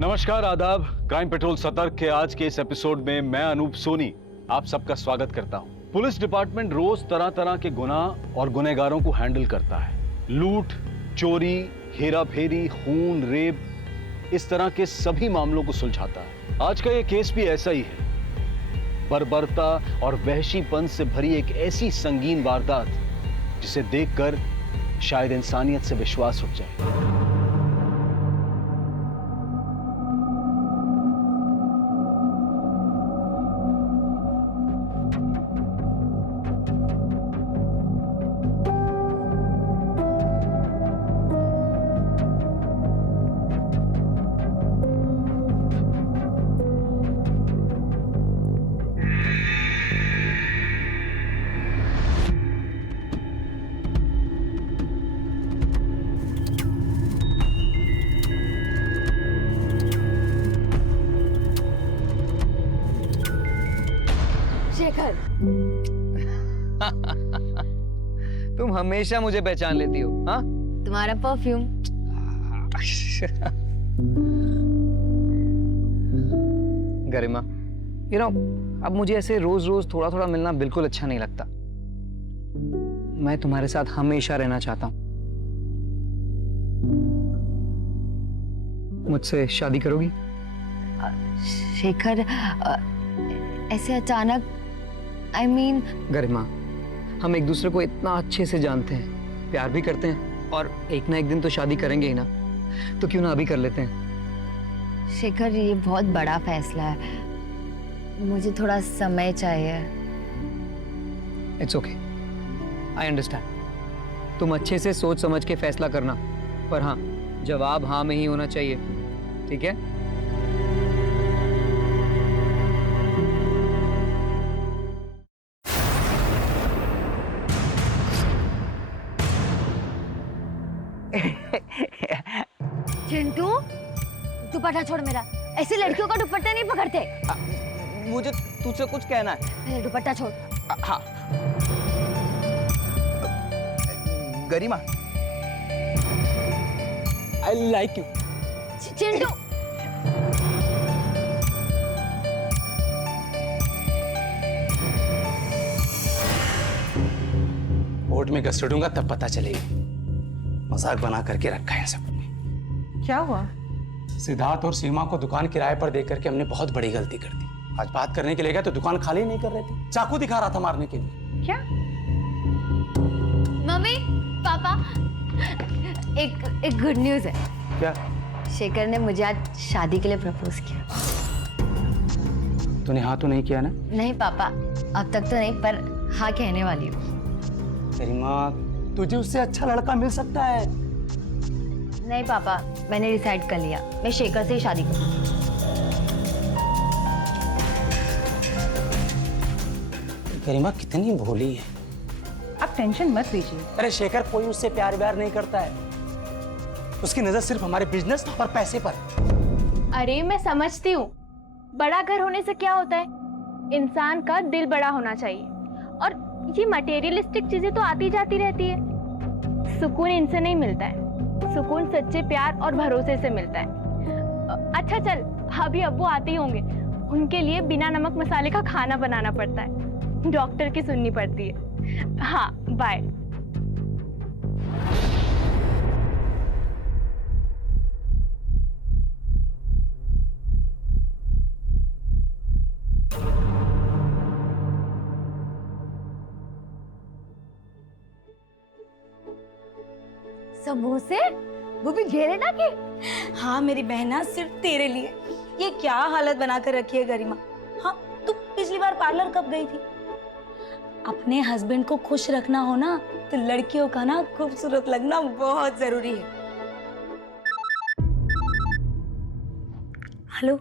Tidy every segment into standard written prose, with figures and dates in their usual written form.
नमस्कार, आदाब। Crime petrol सतर्क के आज के इस एपिसोड में मैं अनूप सोनी आप सबका स्वागत करता हूं। पुलिस डिपार्टमेंट रोज तरह तरह के गुनाह और गुनहगारों को हैंडल करता है। लूट, चोरी, हेरा फेरी, खून, रेप, इस तरह के सभी मामलों को सुलझाता है। आज का ये केस भी ऐसा ही है। बर्बरता और वहशीपन से भरी एक ऐसी संगीन वारदात जिसे देखकर शायद इंसानियत से विश्वास उठ जाए। शेखर, तुम हमेशा मुझे पहचान लेती हो, हाँ? तुम्हारा परफ्यूम। गरिमा, अब मुझे ऐसे रोज रोज थोड़ा थोड़ा मिलना बिल्कुल अच्छा नहीं लगता। मैं तुम्हारे साथ हमेशा रहना चाहता हूँ। मुझसे शादी करोगी? शेखर, ऐसे अचानक गरिमा, हम एक दूसरे को इतना अच्छे से जानते हैं, प्यार भी करते हैं और एक ना एक दिन तो शादी करेंगे ही ना, तो क्यों ना अभी कर लेते हैं? शेखर, ये बहुत बड़ा फैसला है, मुझे थोड़ा समय चाहिए। It's okay, I understand. तुम अच्छे से सोच समझ के फैसला करना, पर हाँ, जवाब हाँ में ही होना चाहिए, ठीक है? चिंटू, दुपट्टा छोड़ मेरा। ऐसे लड़कियों का दुपट्टा नहीं पकड़ते। मुझे तुझसे कुछ कहना है। पहले दुपट्टा छोड़। हाँ। Garima, I like you. Chintu, court में घसीटूंगा तब पता चलेगा। मजाक बना करके रखा है सबने। क्या हुआ? सिद्धार्थ और सीमा को दुकान किराए पर दे करके हमने बहुत बड़ी गलती कर दी। आज बात करने के लिए गया तो दुकान खाली नहीं कर रहे थे, चाकू दिखा रहा था मारने के लिए। क्या? मम्मी, पापा, एक गुड न्यूज है। क्या? शेखर ने मुझे आज शादी के लिए प्रपोज किया। तूने हाँ तो नहीं किया ना? नहीं पापा, अब तक तो नहीं, पर हाँ कहने वाली हूँ। गरिमा, तुझे उससे अच्छा लड़का मिल सकता है। नहीं पापा, मैंने डिसाइड कर लिया, मैं शेखर से ही शादी करूंगी। गरिमा कितनी भोली है। आप टेंशन मत लीजिए। अरे शेखर कोई उससे प्यार व्यार नहीं करता है, उसकी नजर सिर्फ हमारे बिजनेस और पैसे पर है। अरे मैं समझती हूँ, बड़ा घर होने से क्या होता है, इंसान का दिल बड़ा होना चाहिए। और ये मटेरियलिस्टिक चीजें तो आती जाती रहती है, सुकून इनसे नहीं मिलता है। सुकून सच्चे प्यार और भरोसे से मिलता है। अच्छा चल, अभी अब्बू आते ही होंगे, उनके लिए बिना नमक मसाले का खाना बनाना पड़ता है, डॉक्टर की सुननी पड़ती है। हाँ, बाय। समोसे, वो भी घेरे ना के। हाँ मेरी बहना, सिर्फ तेरे लिए। ये क्या हालत बनाकर रखी है गरिमा। हाँ, तू पिछली बार पार्लर कब गई थी? अपने हस्बैंड को खुश रखना हो ना, तो लड़कियों का ना खूबसूरत लगना बहुत जरूरी है। हेलो,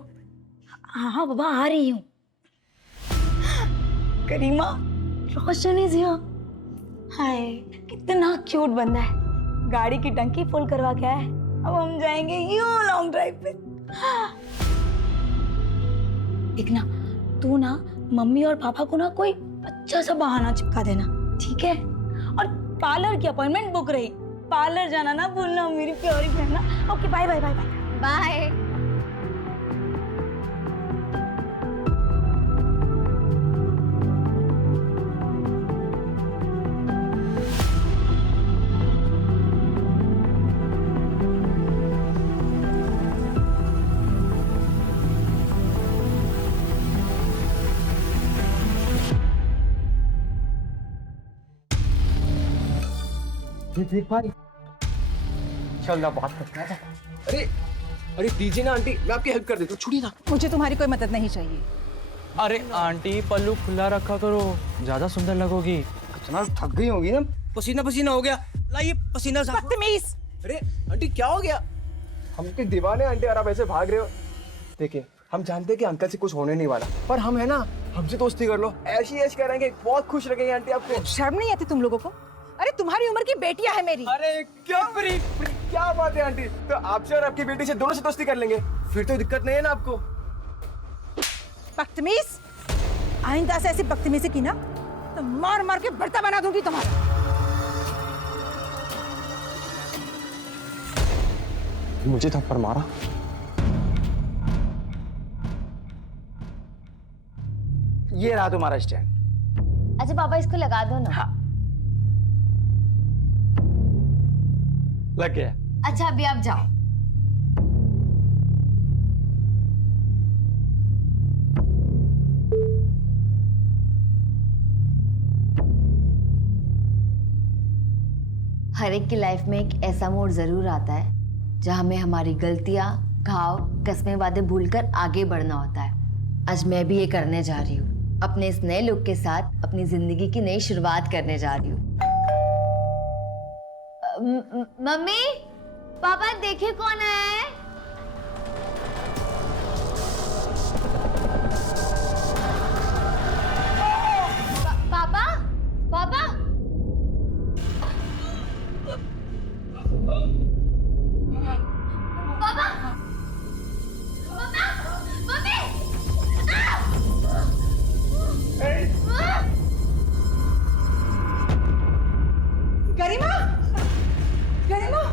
हाँ बाबा, आ रही हूँ। गरिमा, रोशन इज हियर। हाय, कितना क्यूट बंदा है। गाड़ी की टंकी फुल करवा के आया है। अब हम जाएंगे यूं लॉन्ग ड्राइव पे। एक ना, तू ना मम्मी और पापा को ना कोई अच्छा सा बहाना चिपका देना, ठीक है? और पार्लर की अपॉइंटमेंट बुक रही, पार्लर जाना ना भूलना मेरी प्यारी बहना। Okay, bye bye bye bye bye. देख भाई, चल ना बात करते हैं। अरे अरे दीजिए ना आंटी, मैं आपकी हेल्प कर देता हूँ, छुड़िए ना। मुझे तुम्हारी कोई मदद नहीं चाहिए। अरे आंटी पल्लू खुला रखा करो, ज्यादा सुंदर लगोगी। इतना थक गई होगी ना, पसीना पसीना हो गया। लाइए पसीना साफ। बदतमीज। अरे आंटी क्या हो गया? हम के दीवाने आंटी, और आप ऐसे भाग रहे हो। देखिए हम जानते हैं कि अंकल से कुछ होने नहीं वाला, पर हम है ना, हमसे दोस्ती कर लो, ऐसी ऐश करेंगे, बहुत खुश लगेंगे आंटी आपको। शर्म नहीं आती तुम लोगों को? अरे तुम्हारी उम्र की बेटियां है मेरी। अरे क्या क्या बात है आंटी, तो आपसे और आपकी बेटी से दोनों से दोस्ती कर लेंगे, फिर तो दिक्कत नहीं है ना आपको। बदतमीज, आइंदा से ऐसी बदतमीजी की ना तो मार मार के भरता बना दूंगी तुम्हारा। मुझे थप्पड़ मारा? ये रहा तुम्हारा स्टैंड। अच्छा पापा इसको लगा दो ना। हाँ। लग गया। अच्छा अभी आप जाओ। हर एक की लाइफ में एक ऐसा मोड़ जरूर आता है जहां हमें हमारी गलतियां, घाव, कस्में, वादे भूलकर आगे बढ़ना होता है। आज मैं भी ये करने जा रही हूँ। अपने इस नए लुक के साथ अपनी जिंदगी की नई शुरुआत करने जा रही हूँ। मम्मी, पापा देखिए कौन है। पापा, पापा। पापा, मम्मी। गरिमा, गरिमा।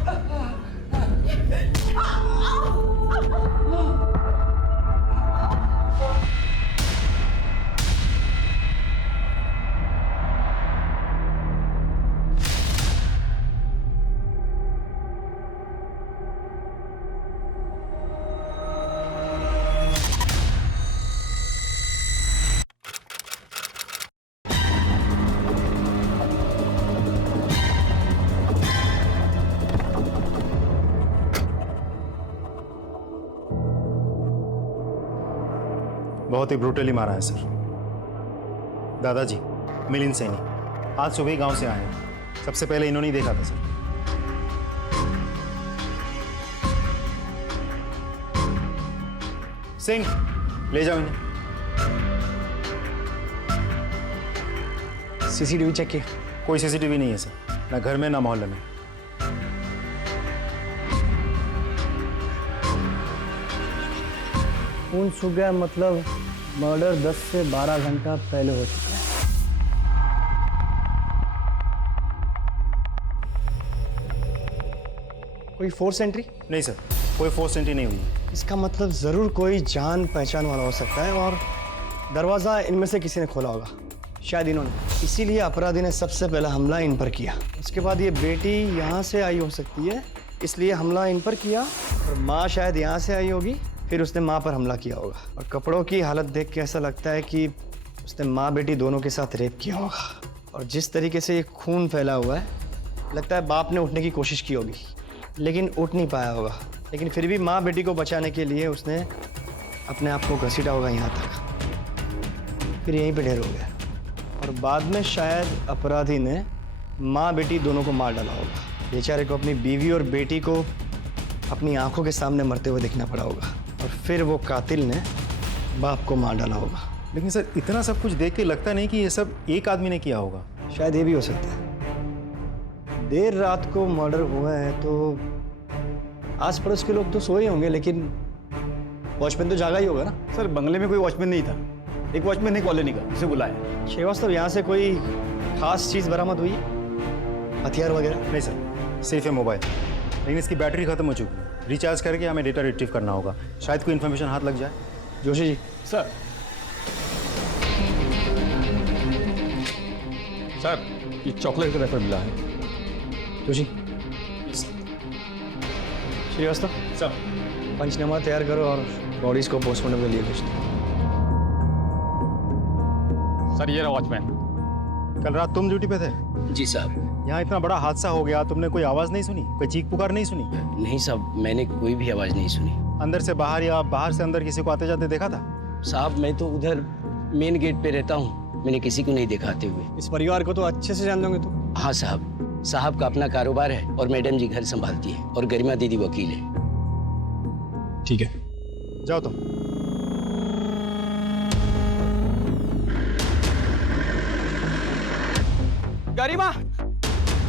बहुत ही ब्रूटली मारा है सर। दादाजी मिलिंद सैनी आज सुबह ही गांव से आए हैं। सबसे पहले इन्होंने ही देखा था सर। सिंह ले जाओ इन्हें। सीसीटीवी चेक किया? कोई सीसीटीवी नहीं है सर, ना घर में ना मोहल्ले में। खून सूख गया, मतलब मर्डर 10 से 12 घंटा पहले हो चुका है। कोई फोर्स एंट्री? नहीं सर, कोई फोर्स एंट्री नहीं हुई है। इसका मतलब जरूर कोई जान पहचान वाला हो सकता है और दरवाजा इनमें से किसी ने खोला होगा, शायद इन्होंने। इसीलिए अपराधी ने सबसे पहला हमला इन पर किया। उसके बाद ये बेटी यहाँ से आई हो सकती है, इसलिए हमला इन पर किया, और माँ शायद यहाँ से आई होगी, फिर उसने माँ पर हमला किया होगा। और कपड़ों की हालत देख के ऐसा लगता है कि उसने माँ बेटी दोनों के साथ रेप किया होगा। और जिस तरीके से ये खून फैला हुआ है, लगता है बाप ने उठने की कोशिश की होगी लेकिन उठ नहीं पाया होगा। लेकिन फिर भी माँ बेटी को बचाने के लिए उसने अपने आप को घसीटा होगा यहाँ तक, फिर यहीं पे ढेर हो गया। और बाद में शायद अपराधी ने माँ बेटी दोनों को मार डाला होगा। बेचारे को अपनी बीवी और बेटी को अपनी आंखों के सामने मरते हुए देखना पड़ा होगा, और फिर वो कातिल ने बाप को मार डाला होगा। लेकिन सर इतना सब कुछ देख के लगता नहीं कि ये सब एक आदमी ने किया होगा। शायद ये भी हो सकता है। देर रात को मर्डर हुआ है तो आस पड़ोस के लोग तो सोए होंगे, लेकिन वॉचमैन तो जागा ही होगा ना। सर बंगले में कोई वॉचमैन नहीं था, एक वॉचमैन है कॉलोनी का, उसे बुलाया। श्रीवास्तव, यहाँ से कोई खास चीज़ बरामद हुई, हथियार वगैरह? नहीं सर, सिर्फ है मोबाइल, लेकिन इसकी बैटरी खत्म हो चुकी है। रिचार्ज करके हमें डेटा रिट्रीव करना होगा, शायद कोई इन्फॉर्मेशन हाथ लग जाए। जोशी जी। सर ये चॉकलेट का रैपर मिला है। जोशी। श्रीवास्तव सर पंचनामा तैयार करो और बॉडीज को पोस्टमार्टम के लिए भेज दो। सर ये रहा वॉचमैन। कल रात तुम ड्यूटी पे थे? जी साहब। यहाँ इतना बड़ा हादसा हो गया, तुमने कोई आवाज़ नहीं सुनी? कोई चीख पुकार नहीं सुनी? नहीं साहब, मैंने कोई भी आवाज़ नहीं सुनी। अंदर से बाहर या बाहर से अंदर किसी को आते जाते देखा था? साहब मैं तो उधर मेन गेट पे रहता हूँ, मैंने किसी को नहीं देखा आते हुए। इस परिवार को तो अच्छे से जानते होंगे तुम। हाँ साहब, साहब का अपना कारोबार है और मैडम जी घर संभालती है और गरिमा दीदी वकील है। ठीक है, जाओ तुम। गरिमा,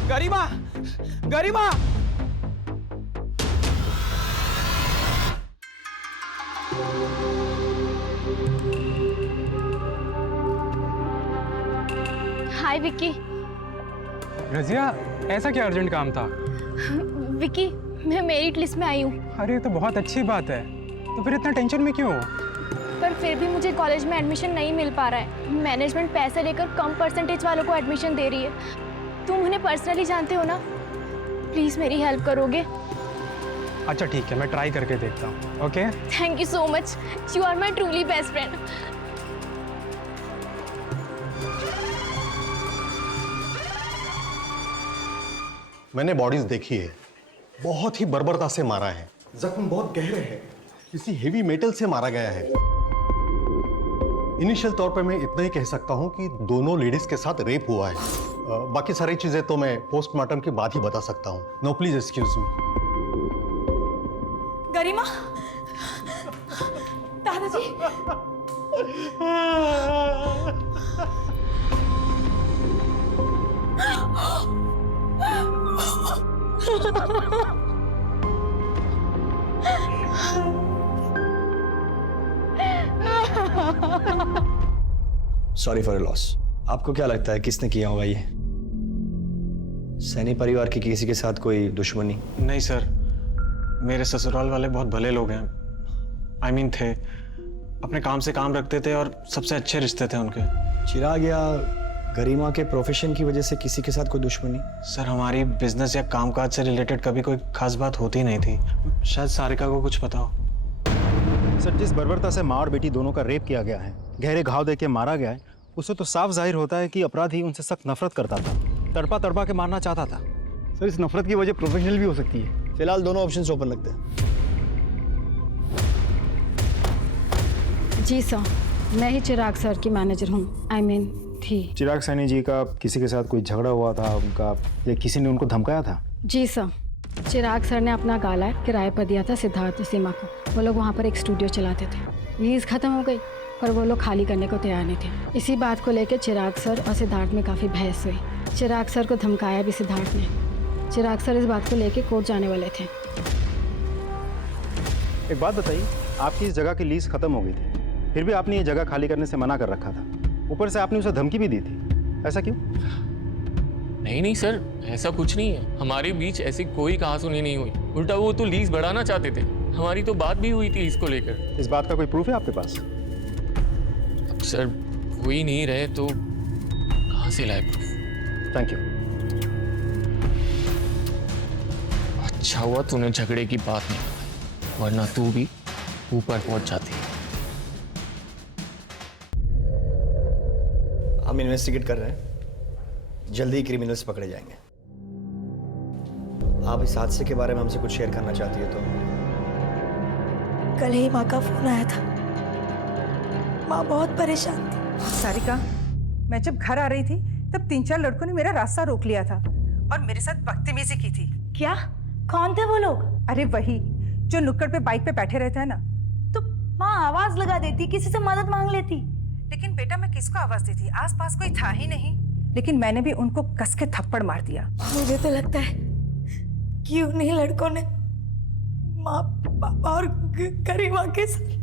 गरिमा, गरिमा। हाय विक्की। रजिया, ऐसा क्या अर्जेंट काम था? विक्की, मैं मेरिट लिस्ट में आई हूँ। अरे तो बहुत अच्छी बात है, तो फिर इतना टेंशन में क्यों? पर फिर भी मुझे कॉलेज में एडमिशन नहीं मिल पा रहा है। मैनेजमेंट पैसे लेकर कम परसेंटेज वालों को एडमिशन दे रही है। तुम उन्हें पर्सनली जानते हो ना, प्लीज़ मेरी हेल्प करोगे? अच्छा ठीक है, मैं ट्राई करके देखता हूँ। Okay, thank you so much, you are my truly best friend. मैंने बॉडीज देखी है, बहुत ही बर्बरता से मारा है, जख्म बहुत गहरे हैं, किसी हेवी मेटल से मारा गया है। इनिशियल तौर पे मैं इतना ही कह सकता हूँ कि दोनों लेडीज के साथ रेप हुआ है। बाकी सारी चीजें तो मैं पोस्टमार्टम के बाद ही बता सकता हूँ। No please excuse me. Garima, दादाजी। Sorry for loss. आपको क्या लगता है किसने किया होगा ये? सैनी परिवार की किसी के साथ कोई दुश्मनी? नहीं सर, मेरे ससुराल वाले बहुत भले लोग हैं। I mean थे, अपने काम से काम रखते थे और सबसे अच्छे रिश्ते थे उनके। चिराग या गरिमा के प्रोफेशन की वजह से किसी के साथ कोई दुश्मनी? सर हमारी बिजनेस या कामकाज से रिलेटेड कभी कोई खास बात होती नहीं थी। शायद सारिका को कुछ पता हो। सर, जिस बर्बरता से माँ और बेटी दोनों का रेप किया गया है, गहरे घाव देके मारा गया है, उससे तो साफ जाहिर होता है कि अपराधी उनसे सख्त नफरत करता था, तड़पा तड़पा के मारना चाहता था। सर, इस नफरत की वजह प्रोफेशनल भी हो सकती है। फिलहाल दोनों ऑप्शंस ओपन रखते हैं। जी सर, मैं ही चिराग सर की मैनेजर हूँ। I mean थी। चिराग सैनी जी का किसी के साथ कोई झगड़ा हुआ था उनका, या किसी ने उनको धमकाया था? जी सर, चिराग सर ने अपना गाला किराए पर दिया था सिद्धार्थ और सीमा को। वो लोग वहाँ पर एक स्टूडियो चलाते थे। लीज खत्म हो गई पर वो लोग खाली करने को तैयार नहीं थे। इसी बात को लेकर चिराग सर और सिद्धार्थ में काफ़ी बहस हुई। चिराग सर को धमकाया भी सिद्धार्थ ने। चिराग सर इस बात को लेकर कोर्ट जाने वाले थे। एक बात बताइए, आपकी इस जगह की लीज खत्म हो गई थी, फिर भी आपने ये जगह खाली करने से मना कर रखा था। ऊपर से आपने उसे धमकी भी दी थी, ऐसा क्यों? नहीं सर, ऐसा कुछ नहीं है। हमारे बीच ऐसी कोई कहासुनी नहीं हुई। उल्टा वो तो लीज बढ़ाना चाहते थे। हमारी तो बात भी हुई थी इसको लेकर। इस बात का कोई प्रूफ है आपके पास? अब सर हो ही नहीं रहे तो कहाँ से लाए प्रूफ? Thank you. अच्छा हुआ तूने झगड़े की बात नहीं बताई, वरना तू भी ऊपर पहुंच जाती। हम इन्वेस्टिगेट कर रहे हैं, जल्दी ही क्रिमिनल्स पकड़े जाएंगे। आप इस हादसे के बारे में हमसे कुछ शेयर करना चाहती है तो? कल ही माँ का फोन आया था। माँ बहुत परेशान थी। सारिका, मैं जब घर आ रही थी तब 3-4 लड़कों ने मेरा रास्ता रोक लिया था और मेरे साथ बदतमीजी की थी। क्या? कौन थे वो लोग? अरे वही जो नुक्कड़ पे बाइक पे बैठे रहते हैं ना। तो माँ आवाज लगा देती, किसी से मदद मांग लेती। लेकिन बेटा मैं किसको आवाज देती? आसपास कोई था ही नहीं। लेकिन मैंने भी उनको कस के थप्पड़ मार दिया। मुझे तो लगता है कि उन्हीं लड़कों ने माँ, पापा और गरिमा के साथ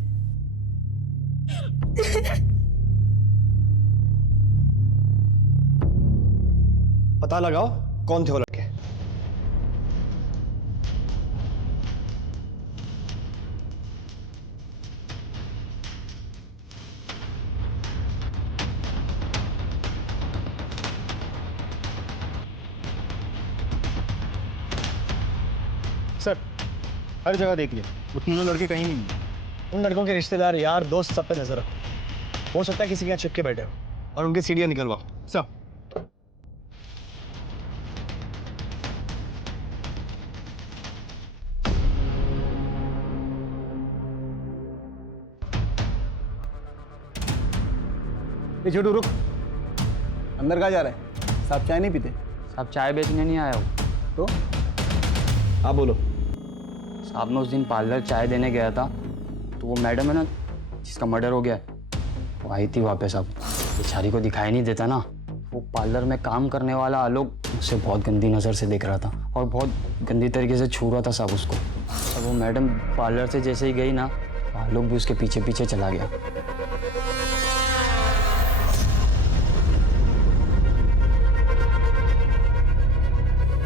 पता लगाओ कौन थे वो लड़के। सर, हर जगह देख लिया, वो तीनों लड़के कहीं नहीं हैं। उन लड़कों के रिश्तेदार, यार, दोस्त सब पे नजर रखो। हो सकता है किसी के यहाँ चिपके बैठे हो और उनकी सीढ़ियाँ निकलवाओ। सर, ये छोटू रुक, अंदर कहाँ जा रहा है? साहब चाय नहीं पीते? साहब चाय बेचने नहीं आया हूँ। तो हाँ बोलो। साहब मैं उस दिन पार्लर चाय देने गया था, तो वो मैडम है ना जिसका मर्डर हो गया है, वो आई थी वहाँ पे। साहब बेचारी को दिखाई नहीं देता ना, वो पार्लर में काम करने वाला आलोक उसे बहुत गंदी नज़र से देख रहा था और बहुत गंदी तरीके से छू रहा था साहब उसको। अब वो मैडम पार्लर से जैसे ही गई ना, आलोक भी उसके पीछे पीछे चला गया।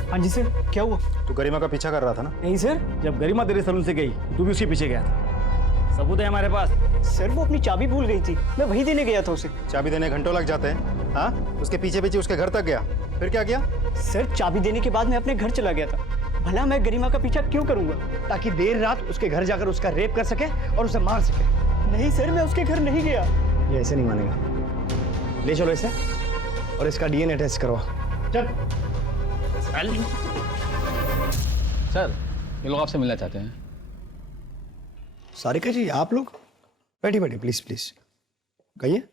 हाँ जी सर, क्या हुआ? तू गरिमा का पीछा कर रहा था ना? नहीं सर, जब गरिमा तेरे सलून से गई तू भी उसके पीछे गया था। सबूत है हमारे पास। सर वो अपनी चाबी भूल गई थी, मैं वही देने गया था उसे। चाबी देने घंटों लग जाते हैं। हाँ, उसके पीछे पीछे उसके घर तक गया, फिर क्या किया? सर चाबी देने के बाद मैं अपने घर चला गया था। भला मैं गरिमा का पीछा क्यों करूंगा? ताकि देर रात उसके घर जाकर उसका रेप कर सके और उसे मार सके। नहीं सर, मैं उसके घर नहीं गया। ये ऐसे नहीं मानेगा। ले चलो इसे और इसका डीएनए टेस्ट करवा। चल। सर, ये लोग आपसे मिलना चाहते हैं। सारिका जी, आप लोग बैठी बैठी, प्लीज प्लीज कहिए।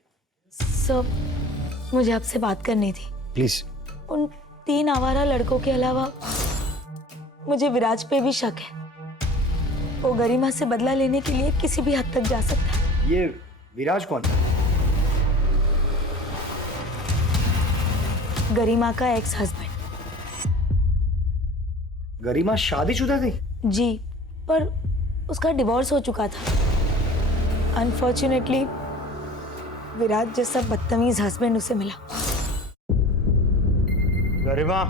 सर मुझे आपसे बात करनी थी। प्लीज। उन 3 आवारा लड़कों के अलावा मुझे विराज पे भी शक है। वो गरिमा से बदला लेने के लिए किसी भी हद तक जा सकता है। ये विराज कौन है? गरिमा का एक्स हस्बैंड। गरिमा शादीशुदा थी? जी, पर उसका डिवोर्स हो चुका था। अनफॉर्चुनेटली विराज जैसा बदतमीज हस्बैंड उसे मिला। गरिमा,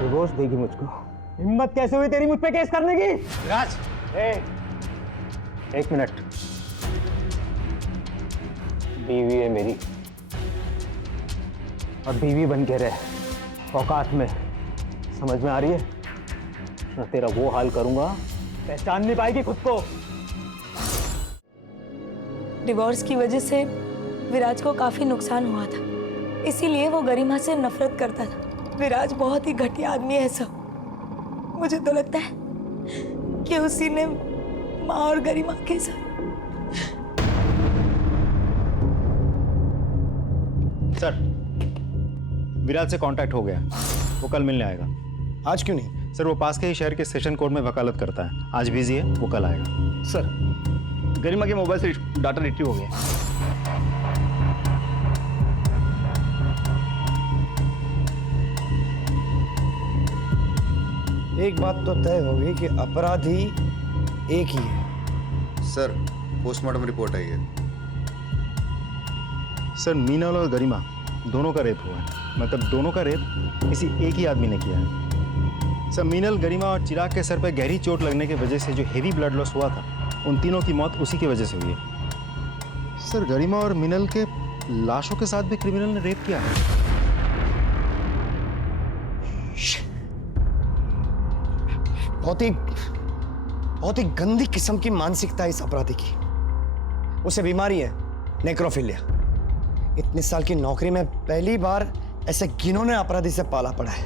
डिवोर्स देगी मुझको? हिम्मत कैसे हुई तेरी मुझ पे केस करने की? राज, एक मिनट। बीवी है मेरी और बीवी बन के रहे औकात में, समझ में आ रही है? ना तेरा वो हाल करूंगा, पहचान नहीं पाएगी खुद को। डिवोर्स की वजह से विराज को काफी नुकसान हुआ था, इसीलिए वो गरिमा से नफरत करता था। विराज बहुत ही घटिया आदमी है सब। मुझे तो लगता है कि उसी ने माँ और गरिमा के साथ। सर, विराज से कांटेक्ट हो गया, वो कल मिलने आएगा। आज क्यों नहीं? सर वो पास के ही शहर के सेशन कोर्ट में वकालत करता है, आज बिजी है, वो कल आएगा। सर, गरिमा के मोबाइल से डाटा रिट्रीव हो गया। एक बात तो तय होगी कि अपराधी एक ही है। सर, पोस्टमार्टम रिपोर्ट आई है। सर मीनल और गरिमा दोनों का रेप हुआ है, मतलब दोनों का रेप किसी एक ही आदमी ने किया है। सर मीनल, गरिमा और चिराग के सर पर गहरी चोट लगने की वजह से जो हेवी ब्लड लॉस हुआ था, उन तीनों की मौत उसी की वजह से हुई है। सर, गरिमा और मिनल के लाशों के साथ भी क्रिमिनल ने रेप किया है। बहुत ही गंदी किस्म की मानसिकता है इस अपराधी की। उसे बीमारी है नेक्रोफिलिया। इतने साल की नौकरी में पहली बार ऐसे घिनौने अपराधी से पाला पड़ा है।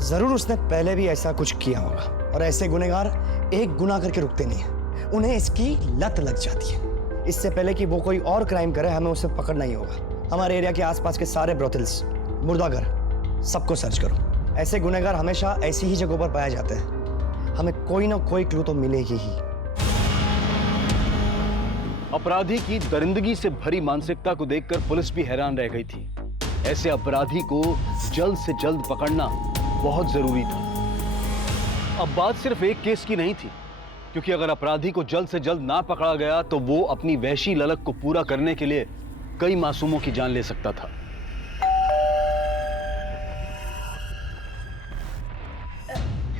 जरूर उसने पहले भी ऐसा कुछ किया होगा, और ऐसे गुनहगार एक गुनाह करके रुकते नहीं हैं, उन्हें इसकी लत लग जाती है। इससे पहले कि वो कोई और क्राइम करे, हमें उसे पकड़ना ही होगा। हमारे एरिया के आसपास के सारे ब्रोथल्स, मुर्दाघर, सबको सर्च करो। ऐसे गुनहगार हमेशा ऐसी ही जगहों पर पाए जाते हैं। हमें कोई ना कोई क्लू तो मिलेगी ही। अपराधी की दरिंदगी से भरी मानसिकता को देखकर पुलिस भी हैरान रह गई थी। ऐसे अपराधी को जल्द से जल्द पकड़ना बहुत जरूरी था। अब बात सिर्फ एक केस की नहीं थी, क्योंकि अगर अपराधी को जल्द से जल्द ना पकड़ा गया तो वो अपनी वहशी ललक को पूरा करने के लिए कई मासूमों की जान ले सकता था।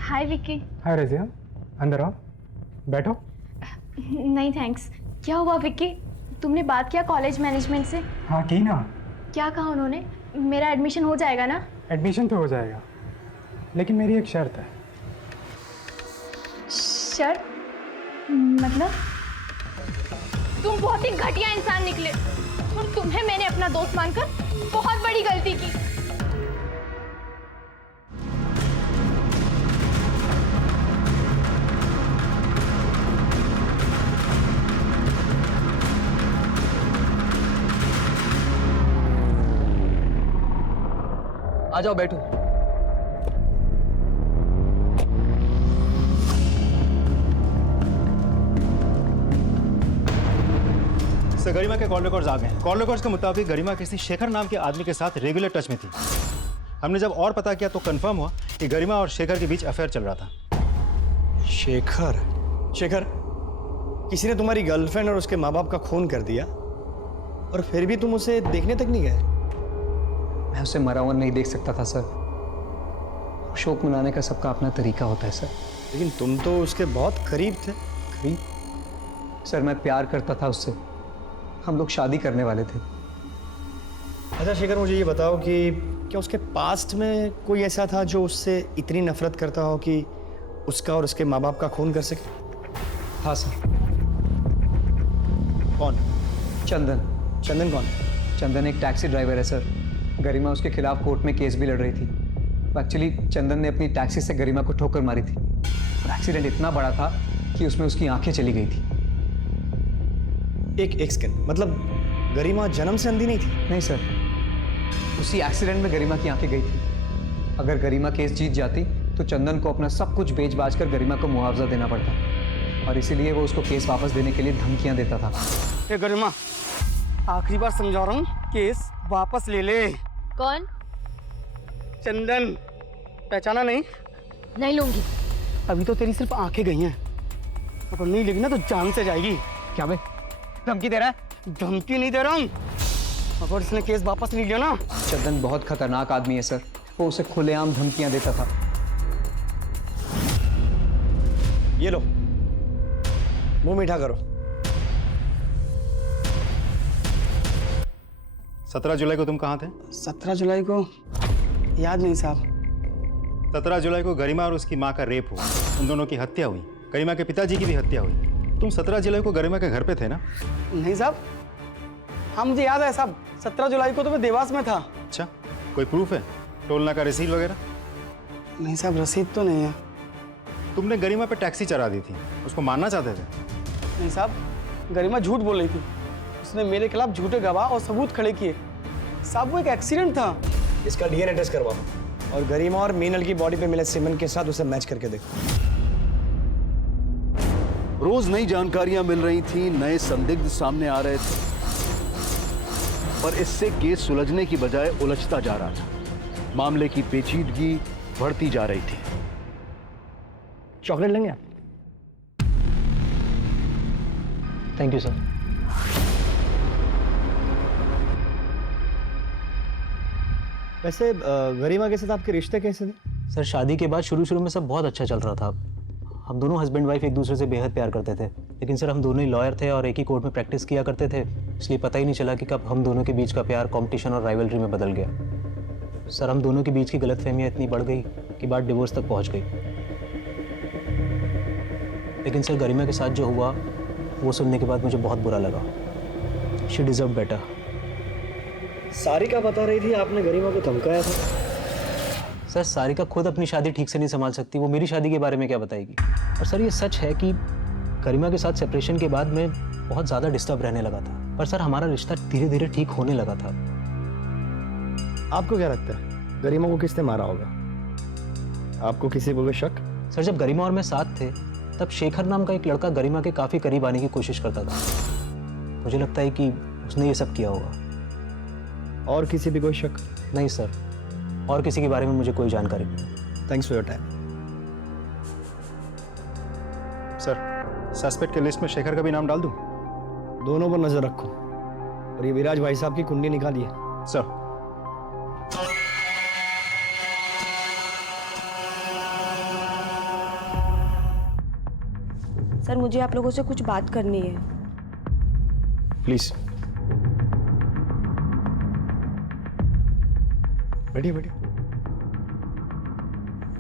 हाय विक्की। हाय रजिया, अंदर आओ, बैठो। नहीं थैंक्स। क्या हुआ विक्की? तुमने बात किया कॉलेज मैनेजमेंट से? हाँ की ना। क्या कहा उन्होंने? मेरा एडमिशन हो जाएगा ना? एडमिशन तो हो जाएगा, लेकिन मेरी एक शर्त है। शर्त? मतलब? तुम बहुत ही घटिया इंसान निकले, और तुम्हें मैंने अपना दोस्त मानकर बहुत बड़ी गलती की। आ जाओ बैठो। सर गरिमा के कॉल रिकॉर्ड्स आ गए हैं। कॉल रिकॉर्ड्स के मुताबिक गरिमा किसी शेखर नाम के आदमी के साथ रेगुलर टच में थी। हमने जब और पता किया तो कंफर्म हुआ कि गरिमा और शेखर के बीच अफेयर चल रहा था। शेखर? शेखर, किसी ने तुम्हारी गर्लफ्रेंड और उसके माँ बाप का खून कर दिया और फिर भी तुम उसे देखने तक नहीं गए? मैं उसे मरा हुआ नहीं देख सकता था सर। शोक मनाने का सबका अपना तरीका होता है सर। लेकिन तुम तो उसके बहुत करीब थे। करीब? सर मैं प्यार करता था उससे। हम लोग शादी करने वाले थे। अच्छा शेखर, मुझे ये बताओ कि क्या उसके पास्ट में कोई ऐसा था जो उससे इतनी नफरत करता हो कि उसका और उसके माँ बाप का खून कर सके? हाँ सर। कौन? चंदन। चंदन कौन? चंदन एक टैक्सी ड्राइवर है सर। गरिमा उसके खिलाफ कोर्ट में केस भी लड़ रही थी। एक्चुअली चंदन ने अपनी टैक्सी से गरिमा को ठोकर मारी थी और एक्सीडेंट इतना बड़ा था कि उसमें उसकी आंखें चली गई थी। एक सेकंड, मतलब गरिमा जन्म से अंधी नहीं थी? नहीं सर, उसी एक्सीडेंट में गरिमा की आंखें गई थी। अगर गरिमा केस जीत जाती तो चंदन को अपना सब कुछ बेच बाच कर गरिमा को मुआवजा देना पड़ता और इसीलिए वो उसको केस वापस देने के लिए धमकियां देता था। ए गरिमा, आखिरी बार समझा रहा हूँ, केस वापस ले ले। कौन? चंदन। पहचाना नहीं? नहीं लूंगी। अभी तो तेरी सिर्फ आंखें गई हैं, अगर नहीं लेगी ना तो जान से जाएगी। क्या बे, धमकी दे रहा है? धमकी नहीं दे रहा हूँ, अगर इसने केस वापस नहीं लिया ना। चंदन बहुत खतरनाक आदमी है सर। वो उसे खुलेआम धमकियां देता था। ये लो, मुंह मीठा करो। 17 जुलाई को तुम कहाँ थे? 17 जुलाई को याद नहीं साहब। 17 जुलाई को गरिमा और उसकी माँ का रेप हुआ। उन दोनों की हत्या हुई। गरिमा के पिताजी की भी हत्या हुई। तुम 17 जुलाई को गरिमा के घर पे थे ना? नहीं साहब, हाँ मुझे याद है साहब, 17 जुलाई को तो मैं देवास में था। अच्छा, कोई प्रूफ है? टोल नाका रसीद वगैरह? नहीं साहब, रसीद तो नहीं है। तुमने गरिमा पे टैक्सी चढ़ा दी थी, उसको मारना चाहते थे? नहीं साहब, गरिमा झूठ बोल रही थी। उसने मेरे खिलाफ झूठे गवाह और सबूत खड़े किए। साहब वो एक एक्सीडेंट था। इसका डीएनए टेस्ट करवाओ और गरिमा और मीनल की बॉडी पे मिले सीमेंट के साथ उसे मैच करके देखो। रोज नई जानकारियां मिल रही थी, नए संदिग्ध सामने आ रहे थे, पर इससे केस सुलझने की बजाय उलझता जा रहा था। मामले की पेचीदगी बढ़ती जा रही थी। चॉकलेट लेंगे आप? Thank you sir. वैसे गरिमा के साथ आपके रिश्ते कैसे थे? सर शादी के बाद शुरू में सब बहुत अच्छा चल रहा था। हम दोनों हस्बैंड वाइफ एक दूसरे से बेहद प्यार करते थे, लेकिन सर हम दोनों ही लॉयर थे और एक ही कोर्ट में प्रैक्टिस किया करते थे, इसलिए पता ही नहीं चला कि कब हम दोनों के बीच का प्यार कंपटीशन और राइवलरी में बदल गया। सर हम दोनों के बीच की गलतफहमियां इतनी बढ़ गई कि बात डिवोर्स तक पहुंच गई। लेकिन सर गरिमा के साथ जो हुआ वो सुनने के बाद मुझे बहुत बुरा लगा। She deserve better. सारिका बता रही थी आपने गरिमा को धमकाया था। सर सारिका खुद अपनी शादी ठीक से नहीं संभाल सकती, वो मेरी शादी के बारे में क्या बताएगी। और सर ये सच है कि गरिमा के साथ सेपरेशन के बाद मैं बहुत ज़्यादा डिस्टर्ब रहने लगा था, पर सर हमारा रिश्ता धीरे धीरे ठीक होने लगा था। आपको क्या लगता है गरिमा को किसने मारा होगा? आपको किसी को शक? सर जब गरिमा और मैं साथ थे तब शेखर नाम का एक लड़का गरिमा के काफ़ी करीब आने की कोशिश करता था। मुझे लगता है कि उसने ये सब किया होगा। और किसी भी कोई शक? नहीं सर, और किसी के बारे में मुझे कोई जानकारी नहीं। Thanks for your time. Sir suspect के लिस्ट में शेखर का भी नाम डाल दूं? दोनों पर नजर रखो और ये विराज भाई साहब की कुंडली निकालिए। सर। सर मुझे आप लोगों से कुछ बात करनी है। प्लीज बैठिए बैठिए,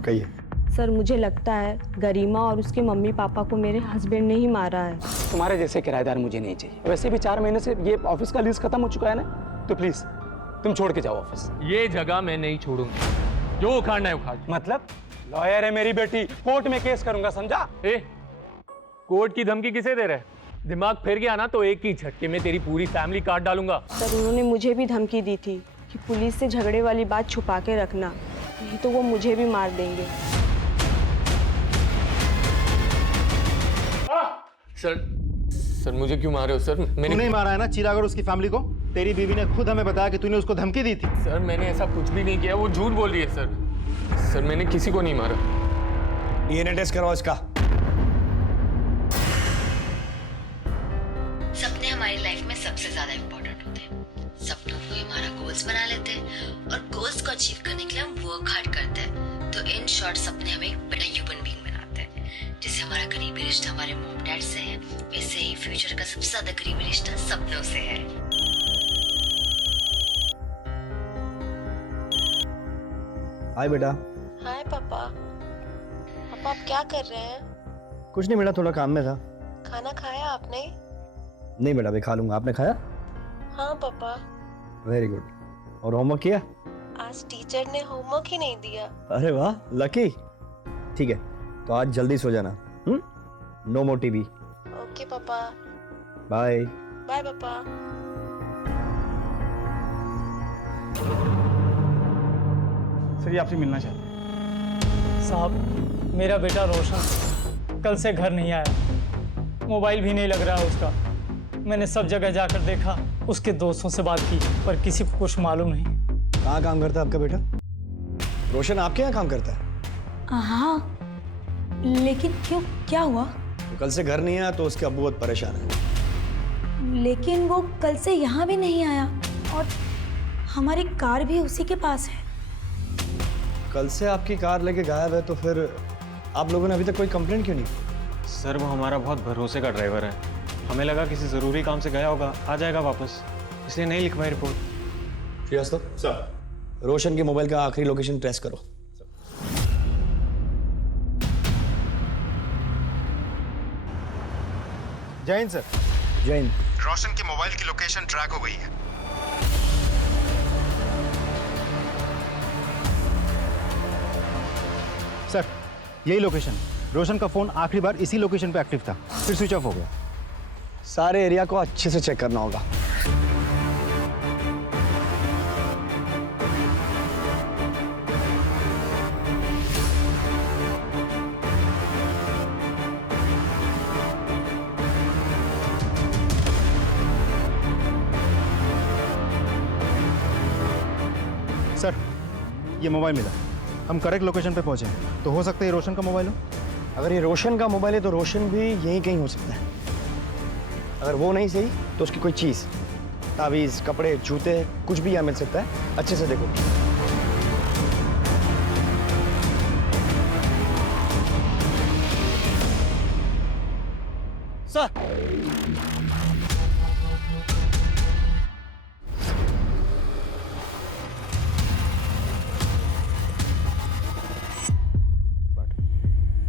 कहिए। सर मुझे लगता है गरिमा और उसके मम्मी पापा को मेरे हस्बैंड ने ही मारा है। तुम्हारे जैसे किराएदार मुझे नहीं चाहिए। वैसे भी 4 महीने से ये ऑफिस का लीज खत्म हो चुका है ना, तो प्लीज तुम छोड़ के जाओ ऑफिस। ये जगह मैं नहीं छोड़ूंगा, जो उखाड़ना है उखाड़। मतलब लॉयर है मेरी बेटी, कोर्ट में केस करूंगा, समझा? कोर्ट की धमकी किसे दे रहे? दिमाग फिर गया ना तो एक ही झटके में तेरी पूरी फैमिली काट डालूंगा। सर उन्होंने मुझे भी धमकी दी थी कि पुलिस से झगड़े वाली बात छुपा के रखना, नहीं तो वो मुझे भी मार देंगे। सर मुझे क्यों मारे हो सर? मैंने नहीं मारा है ना चिराग और उसकी फैमिली को। तेरी बीवी ने खुद हमें बताया कि तूने उसको धमकी दी थी। सर मैंने ऐसा कुछ भी नहीं किया, वो झूठ बोल रही है सर मैंने किसी को नहीं मारा। डीएनए टेस्ट करवाओ इसका। सपने हमारी लाइफ में सबसे ज्यादा इम्पोर्टेंट होते हैं। सपनों को हमारा गोल्स बना लेते हैं और गोल्स को अचीव करने के लिए हम वर्क हार्ड करते हैं। तो इन शॉर्ट सपने हमें एक बड़ा ह्यूमन बीइंग बनाते हैं। जैसे हमारा करीबी रिश्ता हमारे मॉम डैड से है, वैसे ही फ्यूचर का सबसे ज्यादा करीबी रिश्ता सपनों से है। हाय बेटा। हाय पापा। पापा आप क्या कर रहे हैं? कुछ नहीं बेटा, थोड़ा काम में था। खाना खाया आपने? नहीं बेटा, मैं खा लूंगा। आपने खाया? हाँ पापा। Very good. और होमवर्क किया? आज टीचर ने होमवर्क ही नहीं दिया। अरे वाह, लकी। ठीक है, तो आज जल्दी सो जाना। No more TV. ओके पापा। बाय। बाय पापा। सर ये आपसे मिलना चाहते हैं। साहब मेरा बेटा रोशन कल से घर नहीं आया, मोबाइल भी नहीं लग रहा है उसका। मैंने सब जगह जाकर देखा, उसके दोस्तों से बात की, पर किसी को कुछ मालूम नहीं। कहाँ काम करता है आपका बेटा? रोशन आपके यहाँ काम करता है? हाँ, लेकिन क्यों, क्या हुआ? तो कल से घर नहीं आया तो उसके अब्बू बहुत परेशान है। लेकिन वो कल से यहाँ भी नहीं आया और हमारी कार भी उसी के पास है। कल से आपकी कार लेके गायब है, तो फिर आप लोगों ने अभी तक कोई कंप्लेंट क्यों नहीं? सर वो हमारा बहुत भरोसे का ड्राइवर है, हमें लगा किसी ज़रूरी काम से गया होगा, आ जाएगा वापस, इसलिए नहीं लिखवाई रिपोर्ट। श्रीवास्तव सर, रोशन के मोबाइल का आखिरी लोकेशन ट्रेस करो। जय हिंद सर। जय हिंद। रोशन के मोबाइल की लोकेशन ट्रैक हो गई है। सर यही लोकेशन। रोशन का फोन आखिरी बार इसी लोकेशन पे एक्टिव था, फिर स्विच ऑफ हो गया। सारे एरिया को अच्छे से चेक करना होगा। सर ये मोबाइल मिला, हम करेक्ट लोकेशन पे पहुंचे हैं, तो हो सकता है ये रोशन का मोबाइल हो। अगर ये रोशन का मोबाइल है तो रोशन भी यहीं कहीं हो सकता है। अगर वो नहीं सही तो उसकी कोई चीज़, तावीज़, कपड़े, जूते, कुछ भी यहाँ मिल सकता है। अच्छे से देखो। सर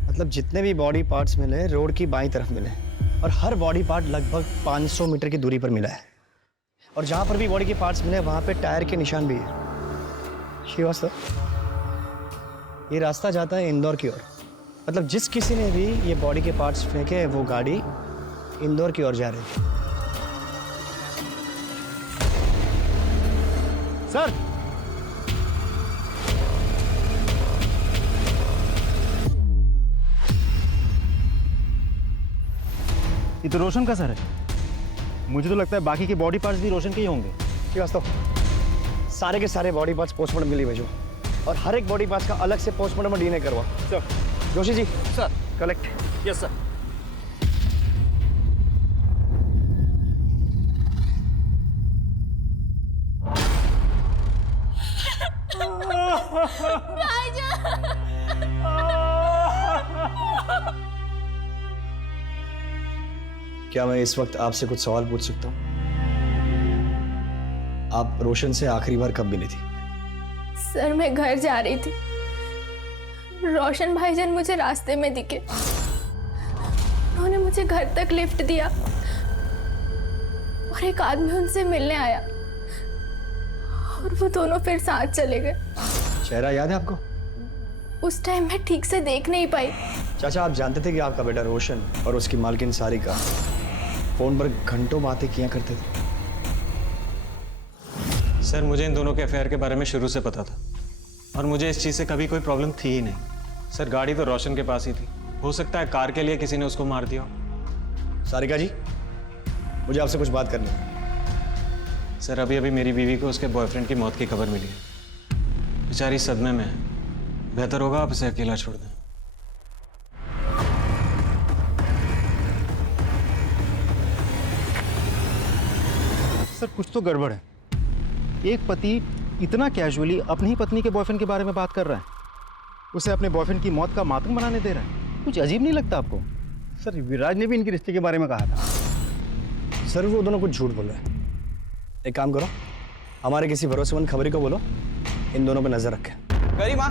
मतलब जितने भी बॉडी पार्ट्स मिले रोड की बाईं तरफ मिले, और हर बॉडी पार्ट लगभग 500 मीटर की दूरी पर मिला है। और जहां पर भी बॉडी के पार्ट्स मिले वहां पे टायर के निशान भी है। श्रीवास्तव, ये रास्ता जाता है इंदौर की ओर। मतलब जिस किसी ने भी ये बॉडी के पार्ट्स फेंके वो गाड़ी इंदौर की ओर जा रही थी। सर ये तो रोशन का सर है। मुझे तो लगता है बाकी के बॉडी पार्ट्स भी रोशन के ही होंगे। श्रीवास्तव, सारे के सारे बॉडी पार्ट्स पोस्टमार्टम के लिए भेजो, और हर एक बॉडी पार्ट्स का अलग से पोस्टमार्टम और डीएनए करवा। Sir. Joshi ji sir, collect. Yes sir. क्या मैं इस वक्त आपसे कुछ सवाल पूछ सकता हूँ? आप रोशन से आखिरी बार कब मिली थी? सर मैं घर जा रही थी, रोशन भाईजान मुझे रास्ते में दिखे। उन्होंने मुझे घर तक लिफ्ट दिया और एक आदमी उनसे मिलने आया और वो दोनों फिर साथ चले गए। चेहरा याद है आपको? उस टाइम मैं ठीक से देख नहीं पाई। चाचा, आप जानते थे कि आपका बेटा रोशन और उसकी मालकिन सारिका फोन पर घंटों बातें किया करते थे? सर मुझे इन दोनों के अफेयर के बारे में शुरू से पता था और मुझे इस चीज़ से कभी कोई प्रॉब्लम थी ही नहीं। सर गाड़ी तो रोशन के पास ही थी, हो सकता है कार के लिए किसी ने उसको मार दिया हो। सारिका जी, मुझे आपसे कुछ बात करनी है। सर अभी अभी मेरी बीवी को उसके बॉयफ्रेंड की मौत की खबर मिली है। बेचारी सदमे में है, बेहतर होगा आप इसे अकेला छोड़ दें। सर कुछ तो गड़बड़ है। एक पति इतना कैजुअली अपनी ही पत्नी के बॉयफ्रेंड के बारे में बात कर रहा है, उसे अपने बॉयफ्रेंड की मौत का मातम बनाने दे रहा है। कुछ अजीब नहीं लगता आपको? सर विराज ने भी इनके रिश्ते के बारे में कहा था। सर वो दोनों कुछ झूठ बोल रहे हैं। एक काम करो, हमारे किसी भरोसेमंद खबरी को बोलो, इन दोनों पे नजर रखें। गरिमा,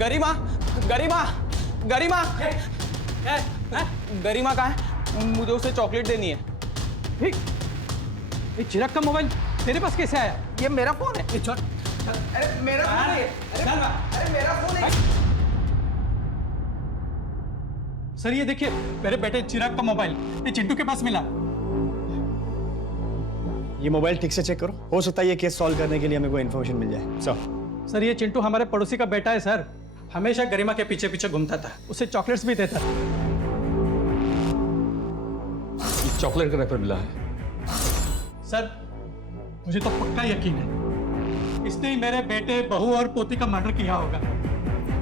गरिमा, गरिमा, गरिमा, गरिमा कहाँ है? मुझे उसे चॉकलेट देनी है। ये चिराग का मोबाइल तेरे पास कैसे आया? ये मेरा फोन है। अरे मेरा फोन है। अरे मेरा फोन है। सर ये देखिए, मेरे बेटे चिराग का मोबाइल ये चिंटू के पास मिला। ये मोबाइल ठीक से चेक करो, हो सकता है ये केस सॉल्व करने के लिए हमें कोई इन्फॉर्मेशन मिल जाए। सर ये चिंटू हमारे पड़ोसी का बेटा है सर, हमेशा गरिमा के पीछे पीछे घूमता था, उसे चॉकलेट्स भी देता। चॉकलेट का रैपर मिला है। सर मुझे तो पक्का यकीन है इसने ही मेरे बेटे, बहू और पोती का मर्डर किया होगा।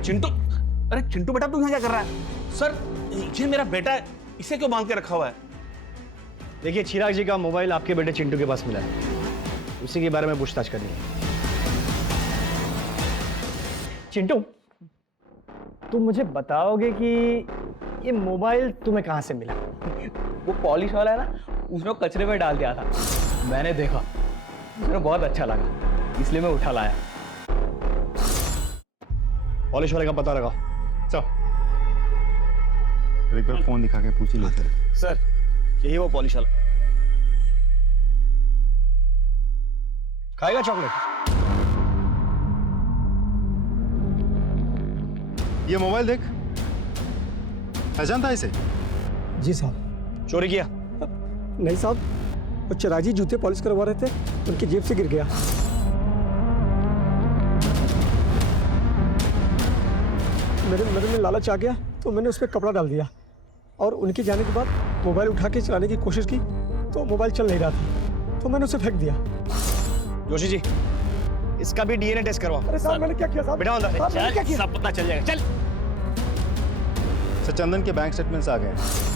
चिंटू, अरे चिंटू बेटा तू यहाँ क्या कर रहा है? सर ये मेरा बेटा है, इसे क्यों बांध के रखा हुआ है? देखिए चिराग जी का मोबाइल आपके बेटे चिंटू के पास मिला है, उसी के बारे में पूछताछ करनी है। चिंटू, तुम मुझे बताओगे कि ये मोबाइल तुम्हें कहाँ से मिला? वो पॉलिश वाला है ना, उसने कचरे में डाल दिया था। मैंने देखा, मुझे बहुत अच्छा लगा, इसलिए मैं उठा लाया। पॉलिश वाले का पता लगाओ। चलो एक बार फोन दिखा के पूछ ही लेते हैं। सर यही वो पॉलिश वाला। खाएगा चॉकलेट? ये मोबाइल देख, पहचानता है इसे? जी साहब। चोरी किया? नहीं साहब, वो चिराग जी जूते पॉलिश करवा रहे थे, उनकी जेब से गिर गया। मेरे में लालच आ गया तो मैंने उस पर कपड़ा डाल दिया और उनके जाने के बाद मोबाइल उठा के चलाने की कोशिश की तो मोबाइल चल नहीं रहा था, तो मैंने उसे फेंक दिया। जोशी जी, इसका भी डीएनए टेस्ट करवाओ। अरे साहब मैंने क्या किया साहब? बेटा अंदर मैंने क्या किया? सब पता चल जाएगा। चल। सर चंदन के बैंक स्टेटमेंट्स आ गए।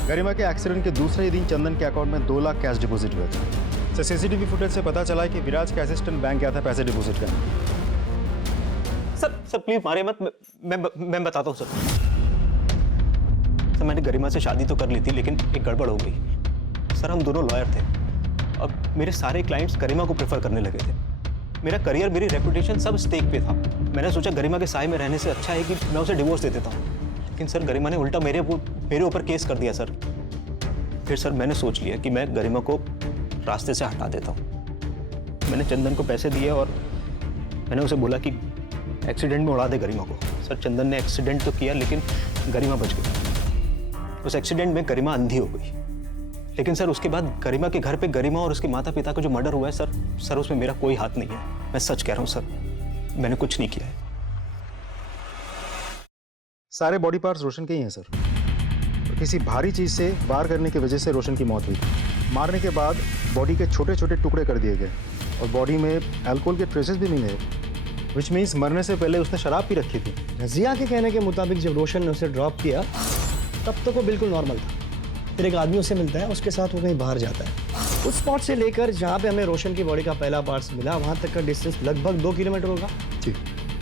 गरिमा के एक्सीडेंट के दूसरे ही दिन चंदन के अकाउंट में 2 लाख कैश डिपॉजिट हुए थे। सर सीसीटीवी फुटेज से पता चला कि विराज के असिस्टेंट बैंक गया था पैसे डिपॉजिट करने। सर प्लीज मारे मत, मैं बताता हूँ सर। मैंने गरिमा से शादी तो कर ली थी, लेकिन एक गड़बड़ हो गई। सर हम दोनों लॉयर थे, अब मेरे सारे क्लाइंट्स गरिमा को प्रेफर करने लगे थे। मेरा करियर, मेरी रेपुटेशन सब स्टेक पे था। मैंने सोचा गरिमा के साए में रहने से अच्छा है कि मैं उसे डिवोर्स दे देता हूँ, लेकिन सर गरिमा ने उल्टा मेरे ऊपर केस कर दिया सर। फिर सर मैंने सोच लिया कि मैं गरिमा को रास्ते से हटा देता हूँ। मैंने चंदन को पैसे दिए और मैंने उसे बोला कि एक्सीडेंट में उड़ा दे गरिमा को। सर चंदन ने एक्सीडेंट तो किया, लेकिन गरिमा बच गई। उस एक्सीडेंट में गरिमा अंधी हो गई, लेकिन सर उसके बाद गरिमा के घर पे गरिमा और उसके माता पिता का जो मर्डर हुआ है सर उसमें मेरा कोई हाथ नहीं है। मैं सच कह रहा हूँ सर, मैंने कुछ नहीं किया है। सारे बॉडी पार्ट्स रोशन के ही हैं सर। तो किसी भारी चीज से वार करने की वजह से रोशन की मौत हुई। मारने के बाद बॉडी के छोटे छोटे टुकड़े कर दिए गए और बॉडी में अल्कोहल के ट्रेसेस भी मिले, विच मीन्स मरने से पहले उसने शराब पी रखी थी। रजिया के कहने के मुताबिक जब रोशन ने उसे ड्रॉप किया तब तक वो बिल्कुल नॉर्मल था। फिर एक आदमी उससे मिलता है, उसके साथ वो कहीं बाहर जाता है। उस स्पॉट से लेकर जहाँ पे हमें रोशन की बॉडी का पहला पार्ट्स मिला, वहाँ तक का डिस्टेंस लगभग 2 किलोमीटर होगा। जी।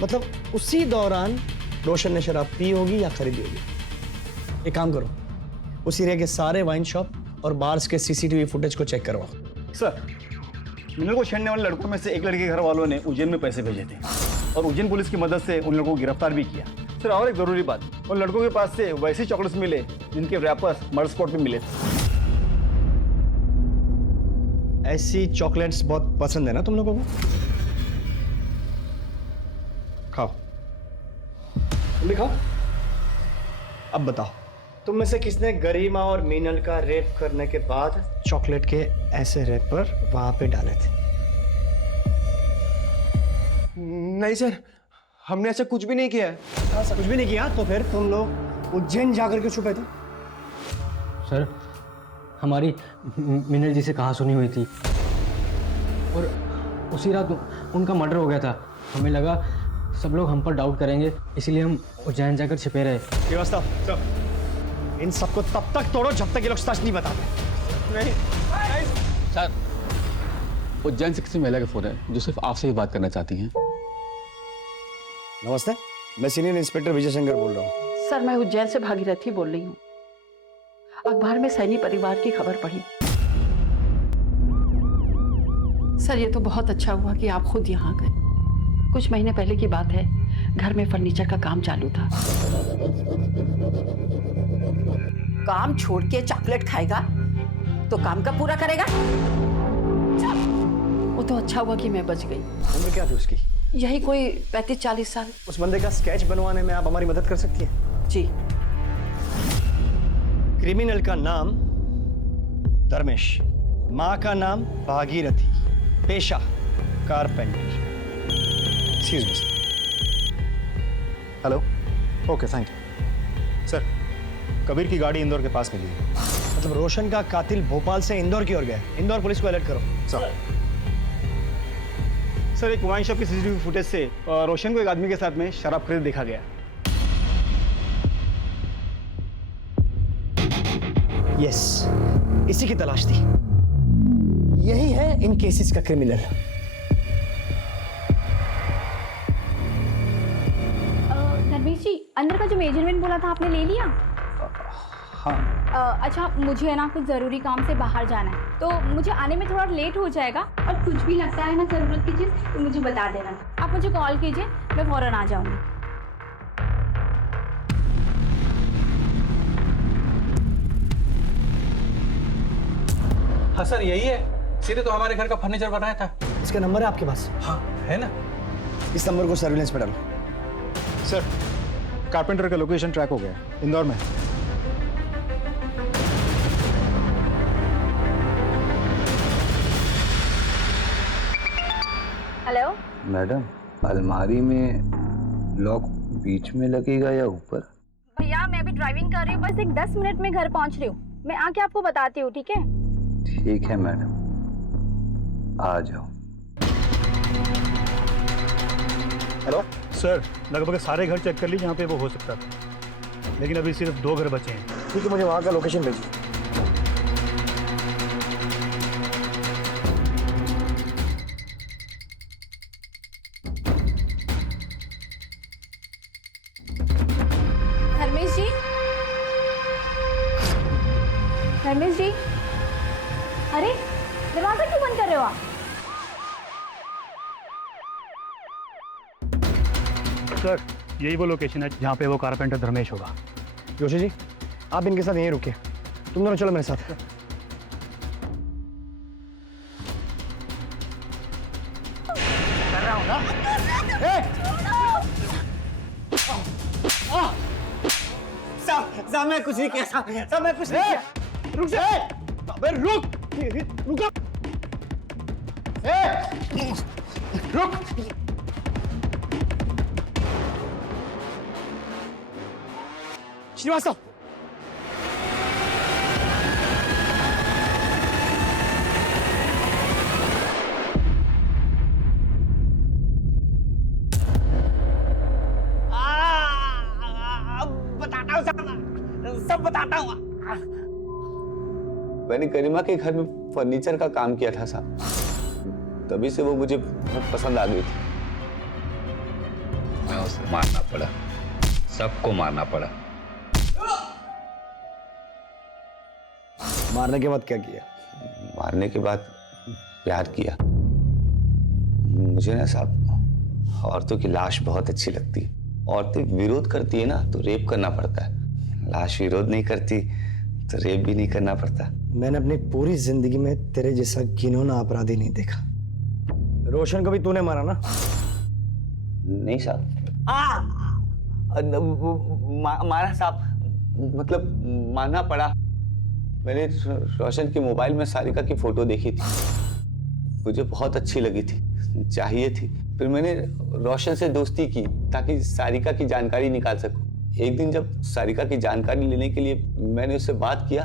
मतलब उसी दौरान रोशन ने शराब पी होगी या खरीदी होगी। एक काम करो, उस एरिया के सारे वाइन शॉप और बार्स के सीसीटीवी फुटेज को चेक करवाओ। सर, मिनल को छेड़ने वाले लड़कों में से एक लड़के के घर वालों ने उज्जैन में पैसे भेजे थे और उज्जैन पुलिस की मदद से उन लोगों को गिरफ्तार भी किया। सर और एक जरूरी बात, उन लड़कों के पास से वैसे चॉकलेट्स मिले जिनके रैपर्स मर्डर स्पॉट पे मिले थे। ऐसी चॉकलेट्स बहुत पसंद है ना तुम लोगों को? खाओ, तुम भी खाओ। अब बताओ, तुम में से किसने गरिमा और मीनल का रेप करने के बाद चॉकलेट के ऐसे रैपर वहां पे डाले थे? नहीं सर, हमने ऐसा कुछ भी नहीं किया है। कुछ भी नहीं किया तो फिर तुम लोग उज्जैन जाकर के छुपे थे? सर, हमारी मीनल जी से कहा सुनी हुई थी और उसी रात उनका मर्डर हो गया था। हमें लगा सब लोग हम पर डाउट करेंगे, इसीलिए हम उज्जैन जाकर छिपे रहे। श्रीवास्तव, इन सबको तब तक तोड़ो जब तक ये लोग सच नहीं बताते। नहीं सर, उज्जैन से किसी महिला का फोन है जो सिर्फ आपसे ही बात करना चाहती हैं। नमस्ते, मैं सीनियर इंस्पेक्टर विजय शंकर बोल रहा हूँ। सर, मैं उज्जैन से भागीरथी बोल रही हूँ। अखबार में सैनी परिवार की खबर पढ़ी। सर, ये तो बहुत अच्छा हुआ कि आप खुद यहाँ गए। कुछ महीने पहले की बात है, घर में फर्नीचर का काम चालू था। काम छोड़ के चॉकलेट खाएगा तो काम का पूरा करेगा। वो तो अच्छा हुआ कि मैं बच गई। उम्र क्या थी उसकी? यही कोई 35-40 साल। उस बंदे का स्केच बनवाने में आप हमारी मदद कर सकती हैं? जी। क्रिमिनल का नाम धर्मेश, माँ का नाम भागीरथी, पेशा carpenter. Excuse me. Hello. Okay, thank you. Sir, Kabir की गाड़ी इंदौर के पास मिली है। मतलब रोशन का कातिल भोपाल से इंदौर की ओर गया। इंदौर पुलिस को अलर्ट करो। सर, एक वाइन शॉप की सीसीटीवी फुटेज से रोशन को एक आदमी के साथ में शराब खरीद देखा गया। यस, इसी की तलाश थी। यही है इन केसेस का क्रिमिनल। धर्मेश जी, अंदर का जो मेजरमेंट बोला था आपने ले लिया? हाँ। अच्छा, मुझे है ना कुछ ज़रूरी काम से बाहर जाना है, तो मुझे आने में थोड़ा लेट हो जाएगा। और कुछ भी लगता है ना ज़रूरत की चीज़ तो मुझे बता देना। आप मुझे कॉल कीजिए, मैं फ़ौरन आ जाऊँगी। हाँ सर, यही है। सीधे तो हमारे घर का फर्नीचर बनाया था। इसका नंबर है आपके पास? हाँ, है ना। इस नंबर को सर्विलेंस पे डालो। सर, कारपेंटर का लोकेशन ट्रैक हो गया, इंदौर में। हेलो मैडम, अलमारी में लॉक बीच में लगेगा या ऊपर? भैया, मैं अभी ड्राइविंग कर रही हूँ, बस एक 10 मिनट में घर पहुँच रही हूँ। मैं आके आपको बताती हूँ, ठीक है? ठीक है मैडम, आ जाओ। हेलो सर, लगभग सारे घर चेक कर ली जहाँ पे वो हो सकता था, लेकिन अभी सिर्फ 2 घर बचे हैं। ठीक है, मुझे वहाँ का लोकेशन भेजिए। धर्मेश जी, धर्मेश जी, अरे दरवाजा क्यों बंद कर रहे हो आप? सर, यही वो लोकेशन है जहाँ पे वो कारपेंटर धर्मेश होगा। जोशी जी, आप इनके साथ यहीं रुकिए। तुम दोनों चलो मेरे साथ। कर रहा हूँ ना। साहब, मैं कुछ नहीं किया। साहब, मैं कुछ नहीं किया। रुक जा। अबे रुक। रुक। रुक। श्रीवास्तव, बताता हूँ, सब बताता हूँ। मैंने गरिमा के घर में फर्नीचर का काम किया था साहब, तभी से वो मुझे बहुत पसंद आ गई थी। मैं उसे मारना पड़ा, सबको मारना पड़ा। मारने के बाद क्या किया? मारने के बाद प्यार किया। मुझे ना साहब औरतों की लाश बहुत अच्छी लगती है। औरतें विरोध करती है ना तो रेप करना पड़ता है, लाश विरोध नहीं करती तो रेप भी नहीं करना पड़ता। मैंने अपनी पूरी जिंदगी में तेरे जैसा घिनौना अपराधी नहीं देखा। रोशन को भी तूने मारा ना? नहीं साहब। मारा साहब, मतलब मारना पड़ा। मैंने रोशन के मोबाइल में सारिका की फोटो देखी थी, मुझे बहुत अच्छी लगी थी, चाहिए थी। फिर मैंने रोशन से दोस्ती की ताकि सारिका की जानकारी निकाल सकूं। एक दिन जब सारिका की जानकारी लेने के लिए मैंने उससे बात किया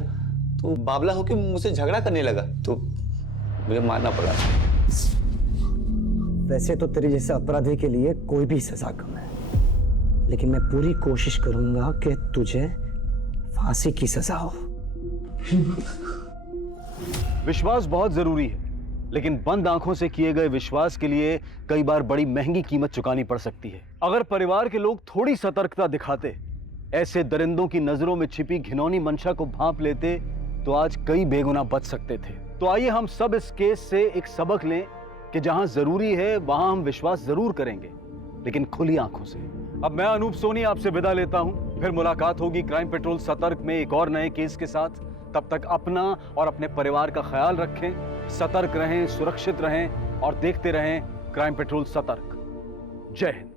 तो बावला होकर मुझसे झगड़ा करने लगा, तो मुझे मारना पड़ा। वैसे तो तेरे जैसे अपराधी के लिए कोई भी सजा कम है, लेकिन मैं पूरी कोशिश करूंगा कि तुझे फांसी की सजा हो। विश्वास बहुत जरूरी है, लेकिन बंद आंखों से किए गए विश्वास के लिए कई बार बड़ी महंगी कीमत चुकानी पड़ सकती है। अगर परिवार के लोग थोड़ी सतर्कता दिखाते, ऐसे दरिंदों की नजरों में छिपी घिनौनी मंशा को भांप लेते, तो आज कई बेगुनाह बच सकते थे। तो आइए हम सब इस केस से एक सबक लें कि जहां जरूरी है वहां हम विश्वास जरूर करेंगे, लेकिन खुली आंखों से। अब मैं अनूप सोनी आपसे विदा लेता हूं, फिर मुलाकात होगी क्राइम पेट्रोल सतर्क में एक और नए केस के साथ। तब तक अपना और अपने परिवार का ख्याल रखें, सतर्क रहें, सुरक्षित रहें और देखते रहें क्राइम पेट्रोल सतर्क। जय हिंद।